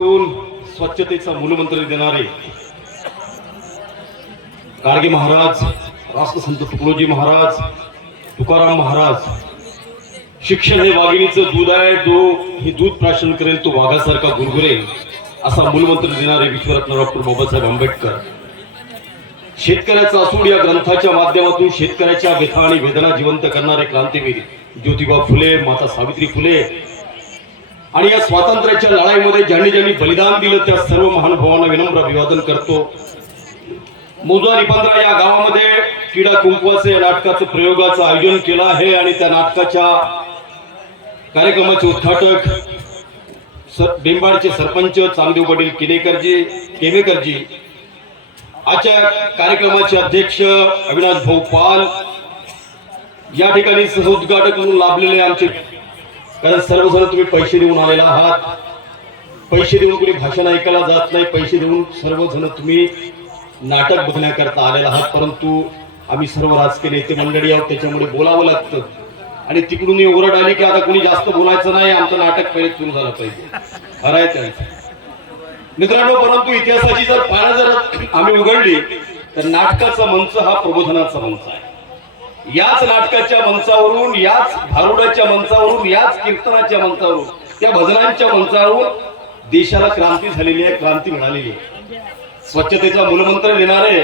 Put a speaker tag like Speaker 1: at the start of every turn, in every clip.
Speaker 1: दोन स्वच्छतेचा मूलमंत्र देणारे गाडगे महाराज राष्ट्रसंत तुकडोजी महाराज तुकाराम महाराज शिक्षण हे वाघिणीचं दूध आहे जो हे दूध प्राशन करेल तो वाघासारखा गुरगुरेल असा मूलमंत्र देणारे विश्वरत्न डॉक्टर बाबासाहेब आंबेडकर. शेतकऱ्याचा असूड या ग्रंथाच्या माध्यमातून शेतकऱ्याच्या व्यथा आणि वेदना जिवंत करणारे क्रांतीवीर ज्योतिबा फुले माता सावित्री फुले आणि या स्वातंत्र्याच्या लढाईमध्ये ज्यांनी ज्यांनी बलिदान दिलं त्या सर्व महानुभावांना विनम्र अभिवादन करतो. मोजा निबंधरा या गावामध्ये क्रीडा कुंकवाचे या नाटकाचं प्रयोगाचं आयोजन केलं आहे आणि त्या नाटकाच्या कार्यक्रमाचे उद्घाटक सर बेंबाडचे सरपंच चांदेव पाटील किनेकरजी केमेकरजी आजच्या कार्यक्रमाचे अध्यक्ष अविनाश भाऊ पाल या ठिकाणी सहउद्घाटक म्हणून लाभलेले आमचे कारण सर्वजण तुम्ही पैसे देऊन आलेला आहात. पैसे देऊन कुणी भाषण ऐकायला जात नाही. पैसे देऊन सर्वजण तुम्ही नाटक बघण्याकरता आलेला आहात. परंतु आम्ही सर्व राजकीय नेते मंडळी आहोत. त्याच्यामुळे बोलावं लागतं. आणि तिकडून ओरड आली की आता कुणी जास्त बोलायचं नाही. आमचं नाटक पहिले सुरू झालं पाहिजे. हरायचं मित्रांनो परंतु इतिहासाची जर पानं जर आम्ही उघडली तर नाटकाचा मंच हा प्रबोधनाचा मंच आहे. याच नाटकाच्या मंचावरून याच भारुडाच्या मंचावरून याच कीर्तनाच्या मंचावरून त्या भजनांच्या मंचावरून देशाला क्रांती झालेली आहे क्रांती मिळालेली आहे. स्वच्छतेचा मूलमंत्र देणारे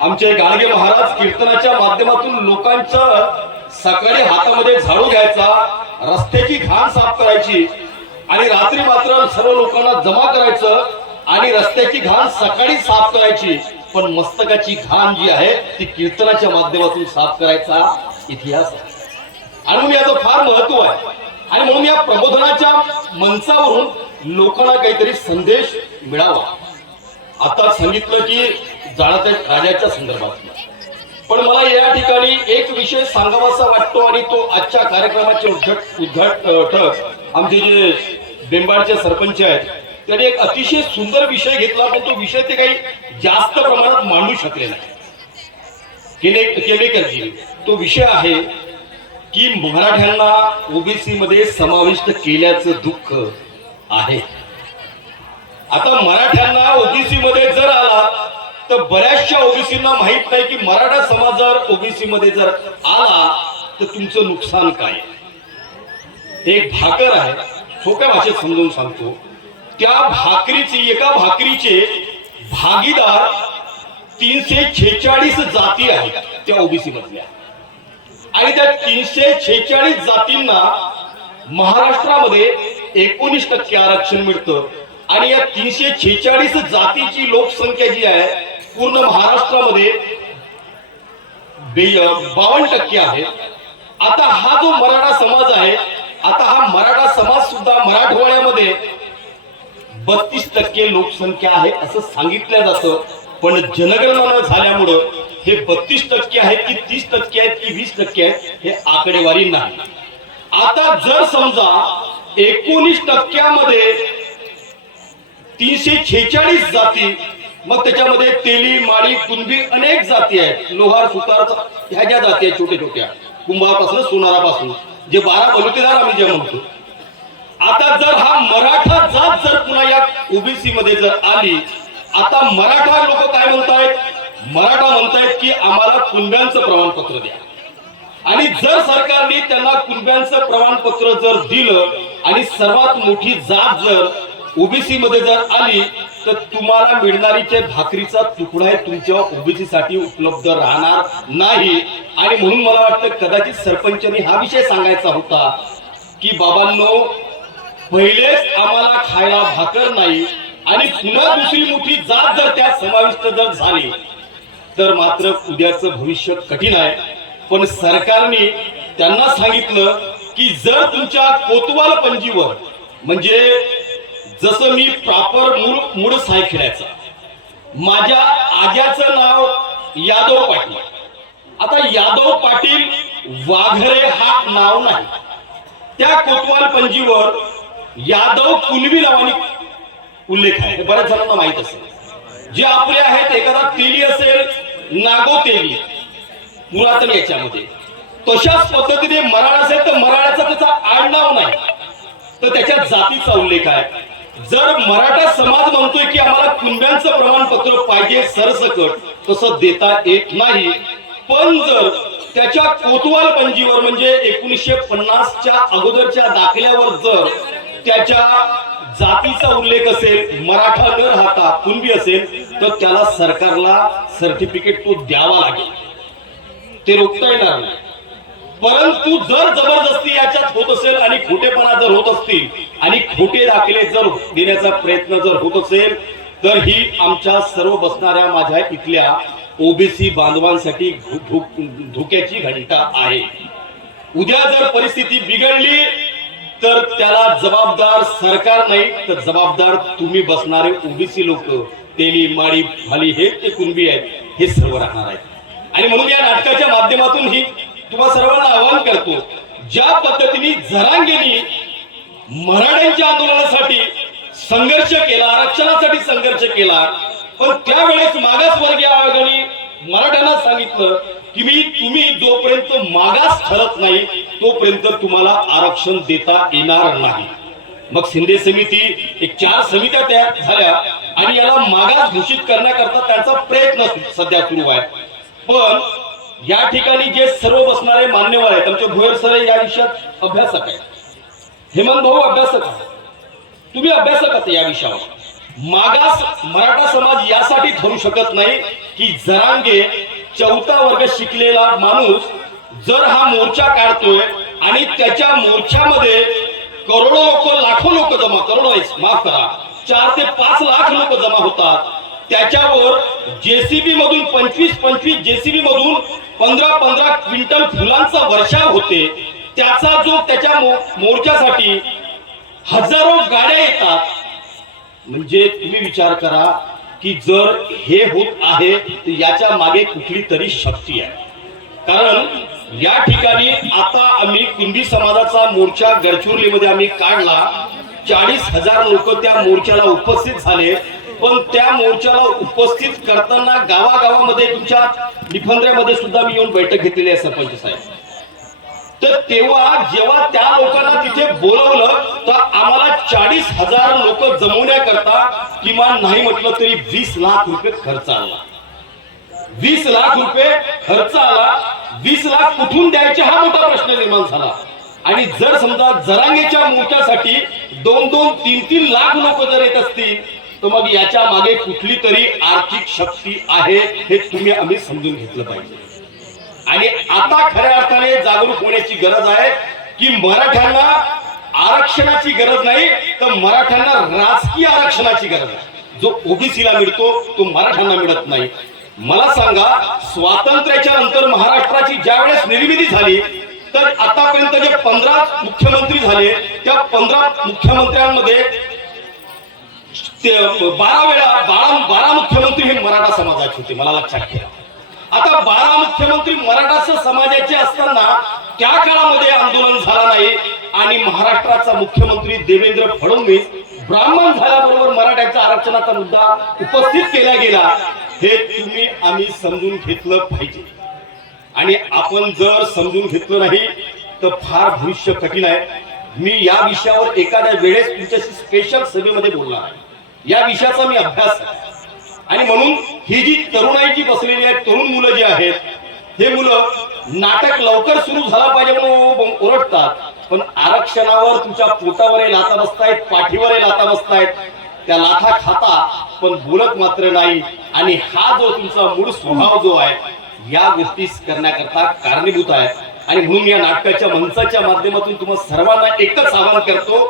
Speaker 1: आमचे गाडगे महाराज कीर्तनाच्या माध्यमातून लोकांचं सकाळी हातामध्ये झाडू घ्यायचा रस्त्याची घाण साफ करायची आणि रात्री मात्र सर्व लोकांना जमा करायचं आणि रस्त्याची घाण सकाळी साफ करायची. पण मस्तकाची घाण जी आहे ती कीर्तनाच्या माध्यमातून साफ करायचा इतिहास आहे. आणि म्हणून याचं फार महत्त्व आहे. आणि म्हणून या प्रबोधनाच्या मंचावरून लोकांना काहीतरी संदेश मिळावा. आता सांगितलं की जाणत्या राजाच्या संदर्भात. पण मला या ठिकाणी एक विषय सांगावासा वाटतो आणि तो आजच्या कार्यक्रमाचे उद्घाट उद्घाटक आमचे जे बेंबाडचे सरपंच आहेत त्याने एक अतिशय सुंदर विषय घेतला पण तो विषय ते काही जास्त प्रमाणात मांडू शकले नाही. केले केलेकरजी तो विषय आहे की मराठ्यांना ओबीसी मध्ये समाविष्ट केल्याचं दुःख आहे. आता मराठ्यांना ओबीसी मध्ये जर आला तर बऱ्याचशा ओबीसींना माहीत नाही की मराठा समाज जर ओबीसी मध्ये जर आला तर तुमचं नुकसान काय? आहे? एक भाकर आहे. सोप्या भाषेत समजून सांगतो. त्या भाकरीचे एका भाकरीचे भागीदार तीनशे छेचाळीस जाती आहेत त्या ओबीसी मधल्या. आणि त्या तीनशे छेचाळीस जातींना महाराष्ट्रामध्ये एकोणीस टक्के आरक्षण मिळतं. आणि या तीनशे छेचाळीस जातीची लोकसंख्या जी आहे पूर्ण महाराष्ट्रामध्ये बावन्न टक्के आहे. आता हा जो मराठा समाज आहे आता हा मराठा समाज सुद्धा मराठवाड्यामध्ये बत्तीस टक्के लोकसंख्या आहे असं सांगितलं जातं. पण जनगणना झाल्यामुळं हे बत्तीस टक्के आहेत की तीस टक्के आहेत की वीस टक्के आहेत हे आकडेवारी नाही. आता जर समजा एकोणीस टक्क्यामध्ये तीनशे छेचाळीस जाती मग त्याच्यामध्ये तेली माळी कुणबी अनेक जाती आहेत. लोहार सुतार ह्या ज्या जाती आहेत छोट्या छोट्या कुंभापासून सोनारापासून जे बारा बलुतेदार आम्ही जे म्हणतो आता जर हा मराठा जात जर पुन्हा या ओबीसी मध्ये जर आली आता मराठा लोक काय म्हणतायत? मराठा म्हणतायत की आम्हाला कुणब्यांचं प्रमाणपत्र द्या. आणि जर सरकारने त्यांना कुणब्यांचं प्रमाणपत्र जर दिलं आणि सर्वात मोठी जात जर ओबीसी मध्ये जर आली तर तुम्हाला मिळणारी जे भाकरीचा तुकडा आहे तुमच्या ओबीसी साठी उपलब्ध राहणार नाही. आणि म्हणून मला वाटतं कदाचित सरपंचांनी हा विषय सांगायचा होता की बाबांनो पहिलेच आम्हाला खायला भाकर नाही आणि पुन्हा दुसरी मोठी जात जर त्यात समाविष्ट जर झाली तर मात्र उद्याचं भविष्य कठीण आहे. पण सरकारने त्यांना सांगितलं की जर तुमच्या कोतवाल पंजीवर म्हणजे जसं मी प्रॉपर मूळ मूळ सायखेड्याचा माझ्या आज्याचं नाव यादव पाटील. आता यादव पाटील वाघरे हा नाव नाही. त्या कोतवाल पंजीवर यादव कुलबी नावाने उल्लेख आहे. बऱ्याच जणांना माहीत असेल. जे आपले आहेत एखादा तेली असेल नागो तेली पुरातन याच्यामध्ये. तशाच पद्धतीने मराठा असेल तर मराठाचं त्याचा आडनाव नाही. तर त्याच्या जातीचा उल्लेख आहे. जर मराठा समाज म्हणतोय की आम्हाला कुंब्यांचं प्रमाणपत्र पाहिजे सरसकट तसं देता येत नाही. पण जर त्याच्या कोतवाल पंजीवर म्हणजे एकोणीसशे पन्नासच्या अगोदरच्या दाखल्यावर जर त्याच्या जातीचा उल्लेख असेल मराठा न राहता कुणबी असेल तर त्याला सरकारला सर्टिफिकेट तो द्यावा लागेल. ते रोखता येणार नाही. परंतु जर जबरदस्ती याच्यात होत असेल आणि खोटेपणा जर होत असतील आणि खोटे दाखले जर देण्याचा प्रयत्न जर होत असेल तर ही आमच्या सर्व बसणाऱ्या माझ्या इथल्या ओबीसी बांधवांसाठी धोक्याची घंटा आहे. उद्या जर परिस्थिती बिघडली तर त्याला जबाबदार सरकार नाही तर जबाबदार तुम्ही बसणारे ओबीसी लोक तेली माळी फाली हे ते कुणबी आहेत हे सर्व राहणार आहेत. आणि म्हणून या नाटकाच्या माध्यमातून ही तुम्हा सर्वांना आवाहन करतो ज्या पद्धतीने जरांगेनी मराठ्यांच्या आंदोलनासाठी संघर्ष केला आरक्षणासाठी संघर्ष केला पण त्यावेळेस मागासवर्गीय आयोगाने मराठ्यांना सांगितलं की मी तुम्ही जोपर्यंत मागास ठरत नाही तोपर्यंत तुम्हाला आरक्षण देता येणार नाही. मग शिंदे समिती एक चार समित्या तयार झाल्या आणि याला मागास घोषित करण्याकरता त्यांचा प्रयत्न सध्या सुरू आहे. पण या ठिकाणी जे सर्व बसणारे मान्यवर आहेत आमचे भोयर सर या विषयात अभ्यासक आहेत. हेमंत भाऊ अभ्यासक तुम्ही अभ्यासक आहात या विषयावर. मागास मराठा समाज यासाठी ठरू शकत नाही की जरांगे चौथा वर्ग शिकलेला माणूस जर हा मोर्चा काढतोय आणि त्याच्या मोर्चामध्ये करोडो लोक लाखो लोक जमा करोडो माफ करा चार ते पाच लाख लोक जमा होतात. त्याच्यावर जेसीबी मधून पंचवीस पंचवीस जेसीबी मधून पंधरा पंधरा क्विंटल फुलांचा वर्षाव होते. त्याचा जो त्याच्या मो- मोर्चासाठी हजारो गाड्या येतात. म्हणजे तुम्ही विचार करा की जर हे होत आहे तर याच्या मागे कुठली तरी शक्ती आहे. कारण या ठिकाणी आता आम्ही कुंडी समाजाचा मोर्चा गडचिरोलीमध्ये आम्ही काढला. चाळीस हजार लोक त्या मोर्चाला उपस्थित झाले. पण त्या मोर्चाला उपस्थित करताना गावागावामध्ये तुमच्या निफंद्र्यामध्ये सुद्धा मी येऊन बैठक घेतलेली आहे सरपंच साहेब. तर तेव्हा जेव्हा त्या लोकांना तिथे बोलवलं तर आम्हाला चाळीस हजार लोक जमवण्याकरता किमान नाही म्हटलं तरी वीस लाख रुपये खर्च आला. वीस लाख रुपये खर्च आला. वीस लाख कुठून द्यायचे हा मोठा प्रश्न निर्माण झाला. आणि जर समजा जरांगेच्या मोर्चासाठी दोन दोन तीन तीन लाख लोक जर येत असतील तर मग याच्या मागे कुठली तरी आर्थिक शक्ती आहे हे तुम्ही आम्ही समजून घेतलं पाहिजे. आणि आता खऱ्या अर्थाने जागरूक होण्याची गरज आहे की मराठ्यांना आरक्षणाची गरज नाही तर मराठ्यांना राजकीय आरक्षणाची गरज आहे. जो ओबीसीला मिळतो तो मराठ्यांना मिळत नाही. मला सांगा स्वातंत्र्याच्या नंतर महाराष्ट्राची ज्या वेळेस निर्मिती झाली तर आतापर्यंत जे पंधरा मुख्यमंत्री झाले त्या पंधरा मुख्यमंत्र्यांमध्ये ते बारा वेळा बारा बारा मुख्यमंत्री हे मराठा समाजाचे होते मला लक्षात घ्या आता बारा मुख्यमंत्री मराठा समाजाचे असताना त्या काळामध्ये आंदोलन झाला नाही आणि महाराष्ट्राचा मुख्यमंत्री देवेंद्र फडणवीस ब्राह्मण झाल्याबरोबर मराठ्याच्या आरक्षणाचा मुद्दा उपस्थित केला गेला हे तुम्ही आम्ही समजून घेतलं पाहिजे. आणि आपण जर समजून घेतलं नाही तर फार भविष्य कठीण आहे. मी या विषयावर एखाद्या वेळेस तुमच्याशी स्पेशल सभेमध्ये बोलणार या विषयाचा मी अभ्यास आहे. आणि म्हणून ही जी तरुणाईची बसलेली आहे तरुण मुलं जी आहेत हे मुलं नाटक लवकर सुरू झाला पाहिजे म्हणून ओरडतात. पण आरक्षणावर तुमच्या पोटावर लाथा बसतायत पाठीवर लाथा बसतायत. त्या लाथा खाता पण बोलत मात्र नाही. आणि हा जो तुमचा मूळ स्वभाव जो आहे या गोष्टी करण्याकरता कारणीभूत आहे आणि म्हणून या नाटकाच्या मंचाच्या माध्यमातून तुम्हाला सर्वांना एकच आवाहन करतो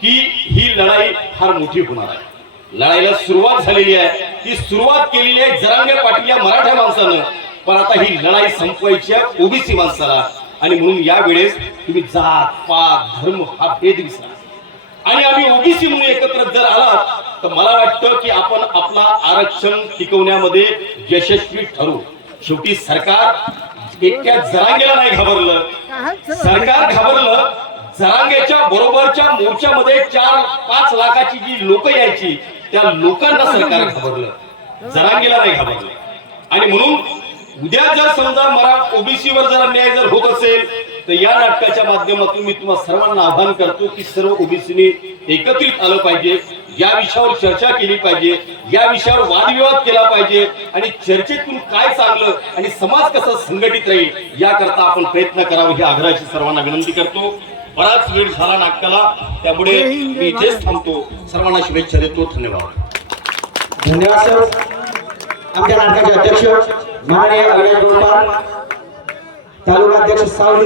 Speaker 1: की ही लढाई फार मोठी होणार आहे. लढाईला सुरुवात झालेली आहे. ती सुरुवात केलेली आहे जरांगे पाटील या मराठा माणसानं. पण आता ही लढाई संपवायची आहे ओबीसी माणसाला. आणि म्हणून यावेळेस तुम्ही जात पात धर्म हा भेद विसरा. आणि आम्ही ओबीसी म्हणून एकत्र जर आलात तर मला वाटतं की आपण आपला आरक्षण टिकवण्यामध्ये यशस्वी ठरू. शेवटी सरकार एकट्या जरांगेला नाही घाबरलं. सरकार घाबरलं जरांगेच्या बरोबरच्या मोर्चामध्ये चार पाच लाखाची जी लोक यायची त्या लोकांना सरकार घाबरलं. जरांगेला नाही घाबरलं. आणि म्हणून उद्या जर समजा मला ओबीसी वर जर अन्याय जर होत असेल तर या नाटकाच्या माध्यमातून मी तुम्हाला सर्वांना आव्हान करतो की सर्व ओबीसीने एकत्रित आलं पाहिजे या विषयावर चर्चा केली पाहिजे या विषयावर वादविवाद केला पाहिजे आणि चर्चेतून काय चांगलं आणि समाज कसा संघटित राहील याकरता आपण प्रयत्न करावा ही आग्रहाची सर्वांना विनंती करतो. बराच वेळ झाला नाटकाला त्यामुळे मी इथेच थांबतो सर्वांना शुभेच्छा देतो धन्यवाद.
Speaker 2: धन्यवाद सर. आमच्या नाटकाचे अध्यक्ष माननीय अविनाश तालुका अध्यक्ष सावली.